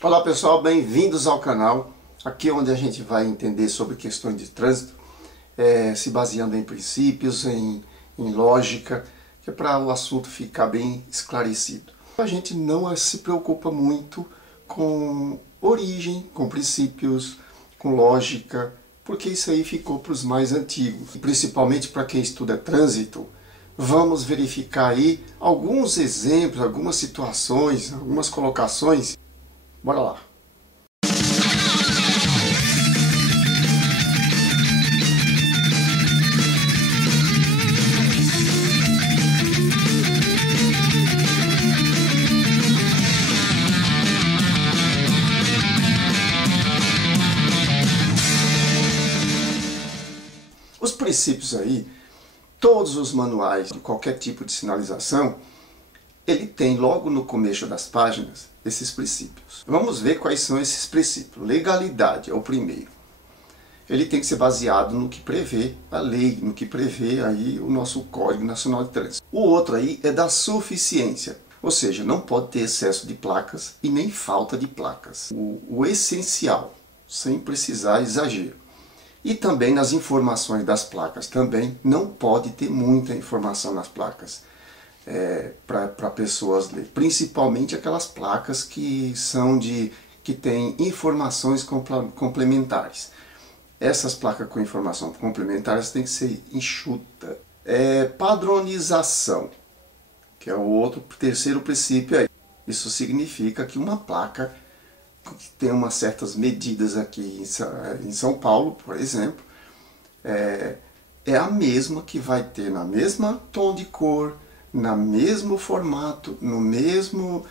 Olá pessoal, bem-vindos ao canal. Aqui é onde a gente vai entender sobre questões de trânsito, se baseando em princípios, em lógica, que é para o assunto ficar bem esclarecido. A gente não se preocupa muito com origem, com princípios, com lógica, porque isso aí ficou para os mais antigos. E principalmente para quem estuda trânsito, vamos verificar aí alguns exemplos, algumas situações, algumas colocações. Bora lá! Os princípios aí, todos os manuais de qualquer tipo de sinalização, ele tem logo no começo das páginas esses princípios. Vamos ver quais são esses princípios. Legalidade é o primeiro. Ele tem que ser baseado no que prevê a lei, no que prevê aí o nosso Código Nacional de Trânsito. O outro aí é da suficiência, ou seja, não pode ter excesso de placas e nem falta de placas. O essencial, sem precisar exagero. E também nas informações das placas, também não pode ter muita informação nas placas para pessoas ler. Principalmente aquelas placas que têm informações complementares. Essas placas com informação complementares têm que ser enxuta. Padronização, que é o terceiro princípio aí. Isso significa que uma placa que tem umas certas medidas aqui em São Paulo, por exemplo, é a mesma que vai ter na mesma tom de cor, no mesmo formato, no mesmo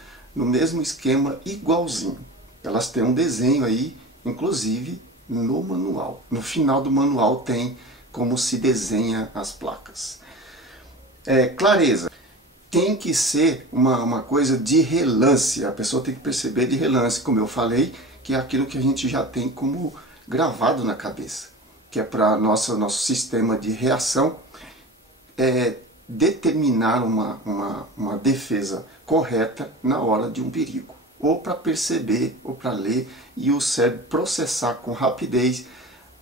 esquema, igualzinho. Elas têm um desenho aí, inclusive no manual. No final do manual tem como se desenha as placas. Clareza. Tem que ser uma coisa de relance, a pessoa tem que perceber de relance, como eu falei, que é aquilo que a gente já tem como gravado na cabeça, que é para nosso sistema de reação determinar uma defesa correta na hora de um perigo, ou para perceber, ou para ler, e o cérebro processar com rapidez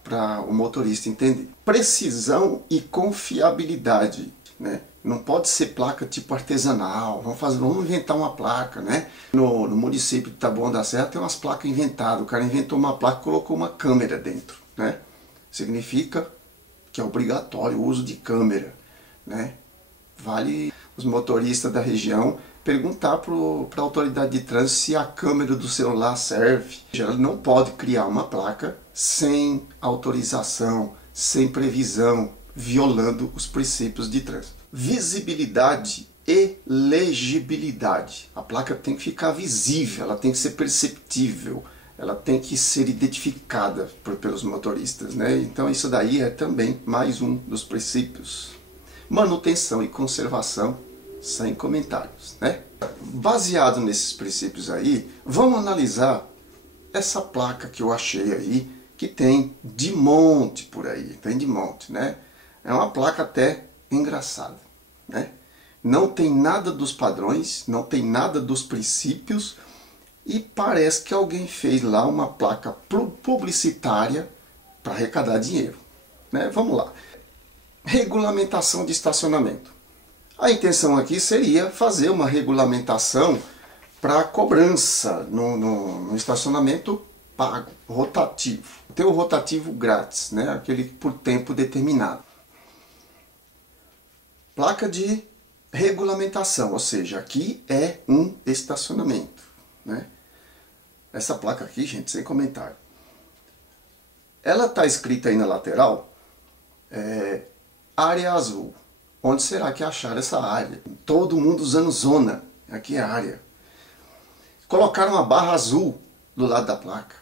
para o motorista entender. Precisão e confiabilidade, né? Não pode ser placa tipo artesanal, vamos inventar uma placa, né? No município de Taboão da Serra tem umas placas inventadas, o cara inventou uma placa e colocou uma câmera dentro, né? Significa que é obrigatório o uso de câmera, né? Vale os motoristas da região perguntar para a autoridade de trânsito se a câmera do celular serve. Ela não pode criar uma placa sem autorização, sem previsão, violando os princípios de trânsito. Visibilidade e legibilidade. A placa tem que ficar visível, ela tem que ser perceptível, ela tem que ser identificada pelos motoristas, né? Então isso daí é também mais um dos princípios. Manutenção e conservação, sem comentários, né? Baseado nesses princípios aí, vamos analisar essa placa que eu achei aí, que tem de monte por aí, tem de monte, né? É uma placa até engraçada, né? Não tem nada dos padrões, não tem nada dos princípios e parece que alguém fez lá uma placa publicitária para arrecadar dinheiro, né? Vamos lá. Regulamentação de estacionamento. A intenção aqui seria fazer uma regulamentação para cobrança no estacionamento pago, rotativo. Tem o rotativo grátis, né? Aquele por tempo determinado. Placa de regulamentação, ou seja, aqui é um estacionamento, né? Essa placa aqui, gente, sem comentário. Ela está escrita aí na lateral, área azul. Onde será que acharam essa área? Todo mundo usando zona, aqui é a área. Colocaram uma barra azul do lado da placa.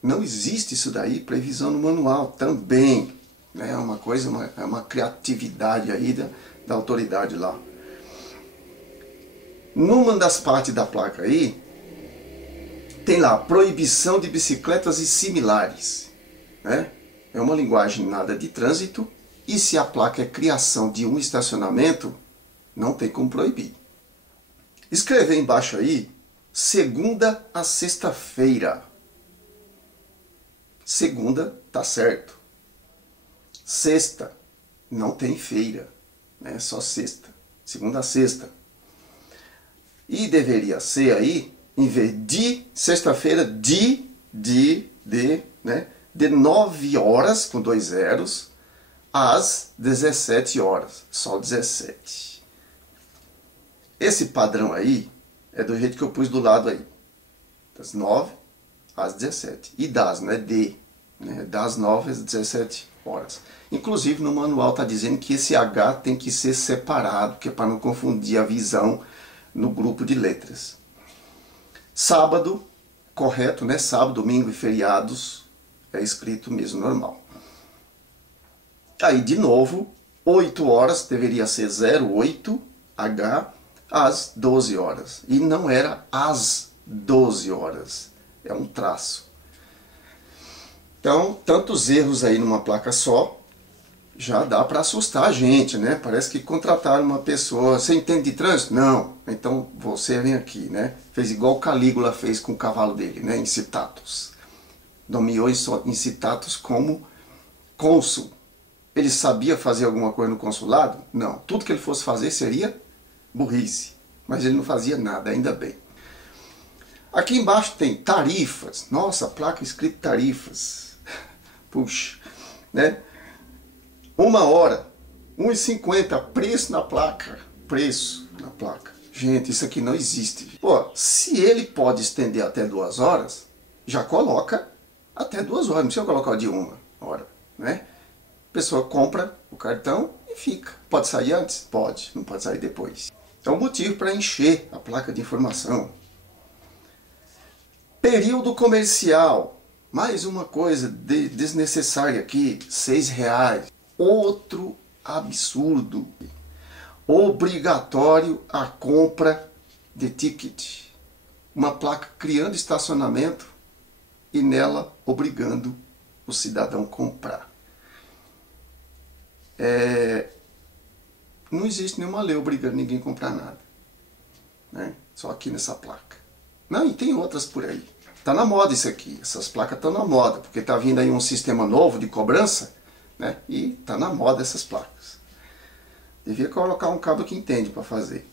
Não existe isso daí, previsão no manual também. É uma coisa, é uma criatividade aí da autoridade lá. Numa das partes da placa aí, tem lá, proibição de bicicletas e similares, né? É uma linguagem nada de trânsito, e se a placa é criação de um estacionamento, não tem como proibir. Escrever embaixo aí, segunda a sexta-feira. Segunda tá certo. Sexta não tem feira, né? Só sexta. Segunda a sexta. E deveria ser aí, em vez de sexta-feira, né? De 9 horas, com 2 zeros, às 17 horas. Só 17. Esse padrão aí é do jeito que eu pus do lado aí. Das 9 às 17. E das, não é de. Né? Das 9 às 17 horas. Inclusive no manual está dizendo que esse H tem que ser separado, que é para não confundir a visão no grupo de letras. Sábado, correto, né? Sábado, domingo e feriados é escrito mesmo normal. Aí de novo, 8 horas, deveria ser 08 H, às 12 horas. E não era às 12 horas, é um traço. Então, tantos erros aí numa placa só, já dá para assustar a gente, né? Parece que contrataram uma pessoa, você entende de trânsito? Não. Então você vem aqui, né? Fez igual Calígula fez com o cavalo dele, né? Incitatus. Nomeou Incitatus como cônsul. Ele sabia fazer alguma coisa no consulado? Não. Tudo que ele fosse fazer seria burrice. Mas ele não fazia nada, ainda bem. Aqui embaixo tem tarifas. Nossa, placa escrito tarifas. Puxa, né? 1 hora, 1,50, preço na placa. Preço na placa. Gente, isso aqui não existe. Pô, se ele pode estender até 2 horas, já coloca até 2 horas. Não precisa colocar de 1 hora, né? A pessoa compra o cartão e fica. Pode sair antes? Pode. Não pode sair depois. É um motivo para encher a placa de informação. Período comercial. Mais uma coisa desnecessária aqui. R$6. Outro absurdo. Obrigatório a compra de ticket. Uma placa criando estacionamento e nela obrigando o cidadão a comprar. Não existe nenhuma lei obrigando ninguém a comprar nada, né? Só aqui nessa placa. Não, e tem outras por aí. Tá na moda isso aqui. Essas placas estão na moda, porque tá vindo aí um sistema novo de cobrança, né? E tá na moda essas placas. Devia colocar um cabo que entende para fazer.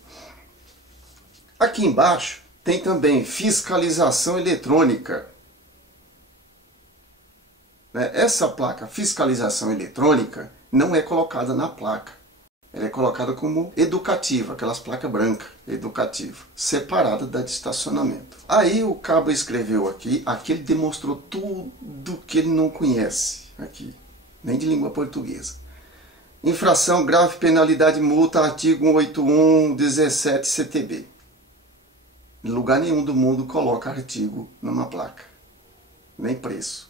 Aqui embaixo tem também fiscalização eletrônica. Né? Essa placa fiscalização eletrônica não é colocada na placa. Ela é colocada como educativa, aquelas placas brancas, educativa, separada da de estacionamento. Aí o cabo escreveu aqui ele demonstrou tudo que ele não conhece aqui, nem de língua portuguesa. Infração grave, penalidade, multa, artigo 181, 17 CTB. Em lugar nenhum do mundo coloca artigo numa placa, nem preço.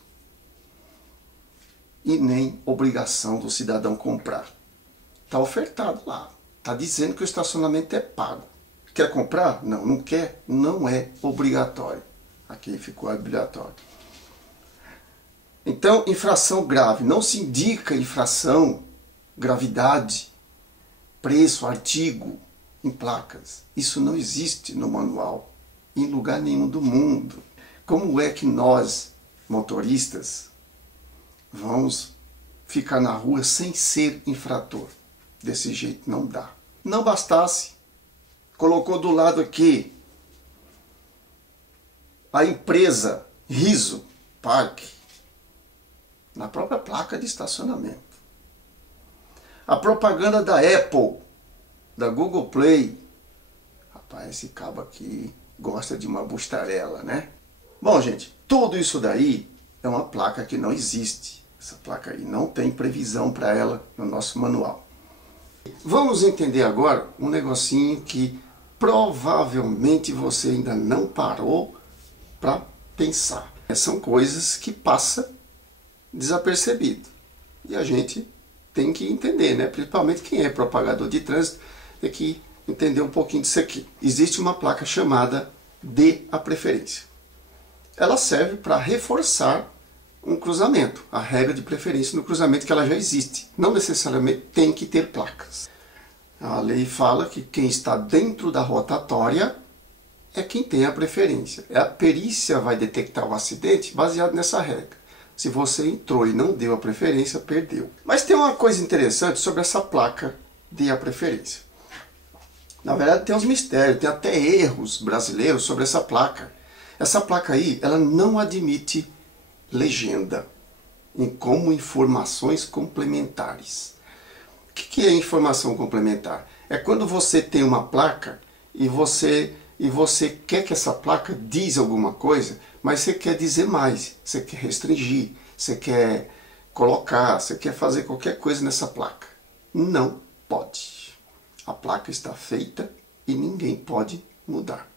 E nem obrigação do cidadão comprar. Está ofertado lá. Está dizendo que o estacionamento é pago. Quer comprar? Não, não quer. Não é obrigatório. Aqui ficou obrigatório. Então, infração grave. Não se indica infração, gravidade, preço, artigo em placas. Isso não existe no manual. Em lugar nenhum do mundo. Como é que nós, motoristas, vamos ficar na rua sem ser infrator? Desse jeito não dá. Não bastasse, colocou do lado aqui a empresa Riso Park na própria placa de estacionamento. A propaganda da Apple, da Google Play. Rapaz, esse cabo aqui gosta de uma bustarela, né? Bom, gente, tudo isso daí é uma placa que não existe. Essa placa aí não tem previsão para ela no nosso manual. Vamos entender agora um negocinho que provavelmente você ainda não parou para pensar. São coisas que passam desapercebido. E a gente tem que entender, né? Principalmente quem é propagador de trânsito, tem que entender um pouquinho disso aqui. Existe uma placa chamada dê a preferência. Ela serve para reforçar um cruzamento, a regra de preferência no cruzamento que ela já existe. Não necessariamente tem que ter placas. A lei fala que quem está dentro da rotatória é quem tem a preferência. A perícia vai detectar o acidente baseado nessa regra. Se você entrou e não deu a preferência, perdeu. Mas tem uma coisa interessante sobre essa placa de a preferência. Na verdade tem uns mistérios, tem até erros brasileiros sobre essa placa. Essa placa aí, ela não admite legenda como informações complementares. O que é informação complementar? É quando você tem uma placa e você quer que essa placa diz alguma coisa, mas você quer dizer mais, você quer restringir, você quer colocar, você quer fazer qualquer coisa nessa placa. Não pode. A placa está feita e ninguém pode mudar.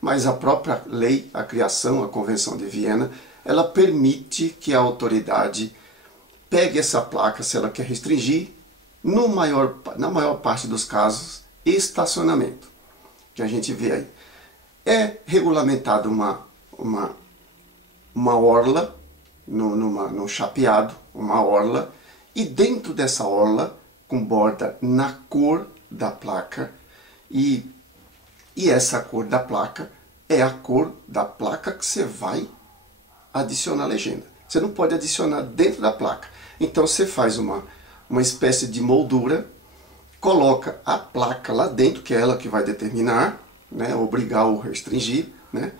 Mas a própria lei, a criação, a Convenção de Viena, ela permite que a autoridade pegue essa placa, se ela quer restringir, na maior parte dos casos, estacionamento, que a gente vê aí. É regulamentada uma orla, num chapeado, uma orla, e dentro dessa orla, com borda na cor da placa, e essa cor da placa é a cor da placa que você vai adicionar legenda. Você não pode adicionar dentro da placa. Então você faz uma espécie de moldura, coloca a placa lá dentro, que é ela que vai determinar, né, obrigar ou restringir, né,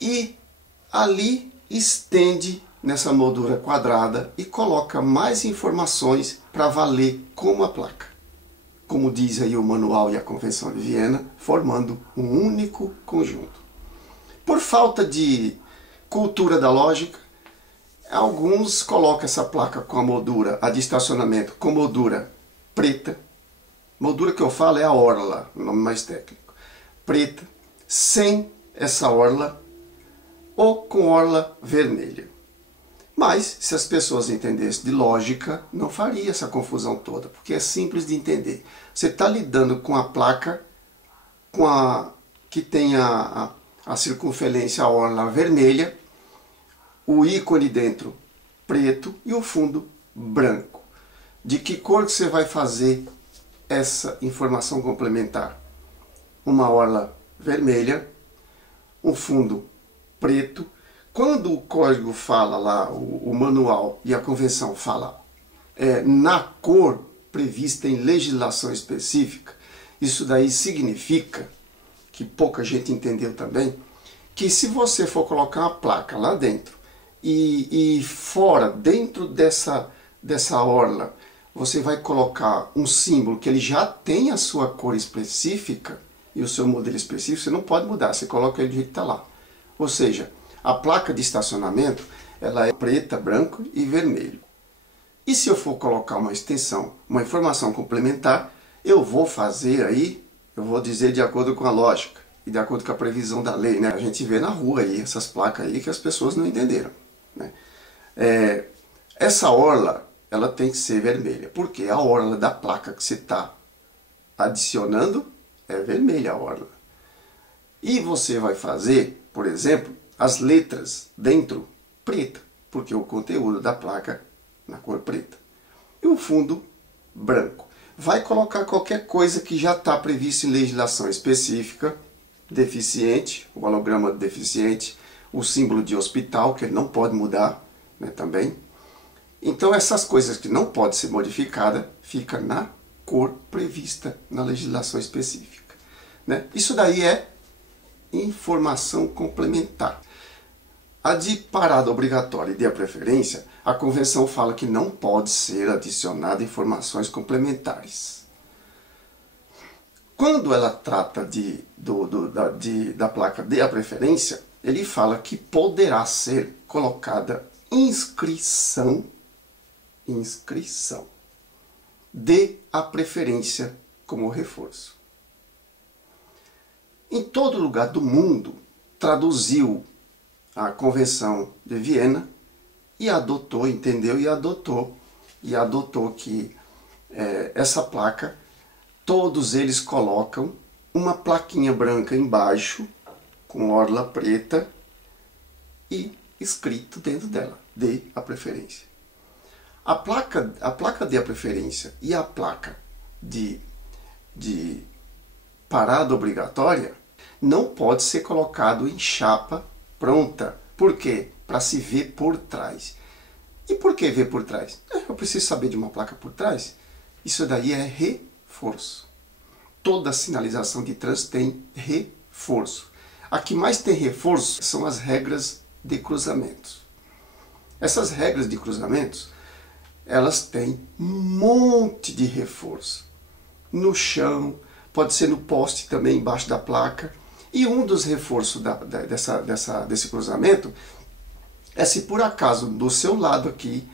e ali estende nessa moldura quadrada e coloca mais informações para valer como a placa. Como diz aí o manual e a Convenção de Viena, formando um único conjunto. Por falta de cultura da lógica, alguns colocam essa placa com a moldura, a de estacionamento, com moldura preta. Moldura que eu falo é a orla, o nome mais técnico. Preta, sem essa orla, ou com orla vermelha. Mas, se as pessoas entendessem de lógica, não faria essa confusão toda, porque é simples de entender. Você está lidando com a placa que tem a circunferência, a orla vermelha, o ícone dentro preto e o fundo branco. De que cor que você vai fazer essa informação complementar? Uma orla vermelha, um fundo preto. Quando o código fala lá, o manual e a convenção fala na cor prevista em legislação específica, isso daí significa, que pouca gente entendeu também, que se você for colocar uma placa lá dentro e fora, dentro dessa orla, você vai colocar um símbolo que ele já tem a sua cor específica e o seu modelo específico, você não pode mudar, você coloca ele do jeito que está lá. Ou seja, a placa de estacionamento, ela é preta, branco e vermelho. E se eu for colocar uma extensão, uma informação complementar, eu vou fazer aí, eu vou dizer de acordo com a lógica e de acordo com a previsão da lei, né? A gente vê na rua aí, essas placas aí que as pessoas não entenderam, né? Essa orla, ela tem que ser vermelha, porque a orla da placa que você está adicionando é vermelha a orla. E você vai fazer, por exemplo, as letras dentro preta, porque o conteúdo da placa na cor preta. E o fundo branco. Vai colocar qualquer coisa que já está previsto em legislação específica, deficiente, o holograma de deficiente, o símbolo de hospital, que ele não pode mudar, né, também. Então essas coisas que não podem ser modificadas, fica na cor prevista na legislação específica, né? Isso daí é informação complementar. A de parada obrigatória e de a preferência, a convenção fala que não pode ser adicionada informações complementares. Quando ela trata da placa de a preferência, ele fala que poderá ser colocada inscrição de a preferência como reforço. Em todo lugar do mundo, traduziu a Convenção de Viena e adotou, entendeu? E adotou que essa placa, todos eles colocam uma plaquinha branca embaixo, com orla preta, e escrito dentro dela, dê a preferência. A placa de a preferência e a placa de parada obrigatória, não pode ser colocado em chapa pronta. Por quê? Para se ver por trás. E por que ver por trás? Eu preciso saber de uma placa por trás. Isso daí é reforço. Toda sinalização de trânsito tem reforço. A que mais tem reforço são as regras de cruzamentos. Essas regras de cruzamentos, elas têm um monte de reforço. No chão, pode ser no poste também, embaixo da placa. E um dos reforços desse cruzamento é se por acaso do seu lado aqui,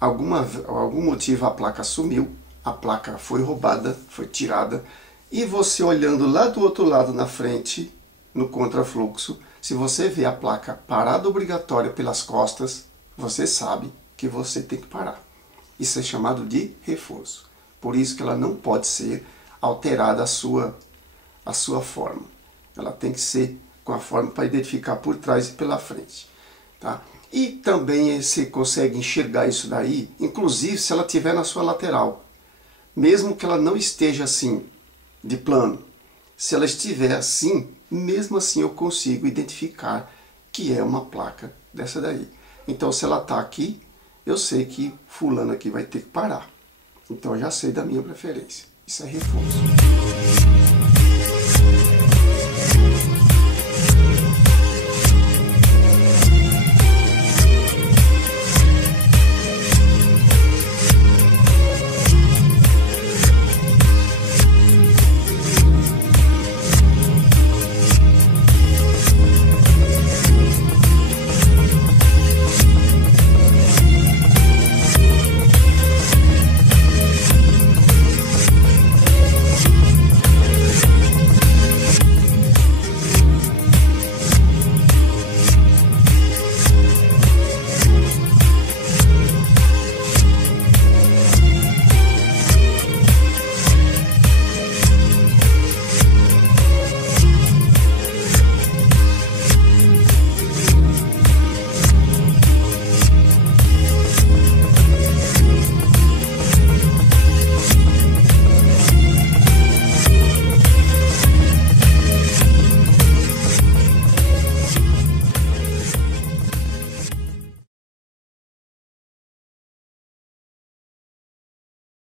algum motivo a placa sumiu, a placa foi roubada, foi tirada, e você olhando lá do outro lado na frente, no contrafluxo, se você vê a placa parada obrigatória pelas costas, você sabe que você tem que parar. Isso é chamado de reforço. Por isso que ela não pode ser alterada a sua forma. Ela tem que ser com a forma para identificar por trás e pela frente. Tá? E também você consegue enxergar isso daí, inclusive se ela estiver na sua lateral. Mesmo que ela não esteja assim, de plano. Se ela estiver assim, mesmo assim eu consigo identificar que é uma placa dessa daí. Então se ela está aqui, eu sei que fulano aqui vai ter que parar. Então eu já sei da minha preferência. Isso é reforço.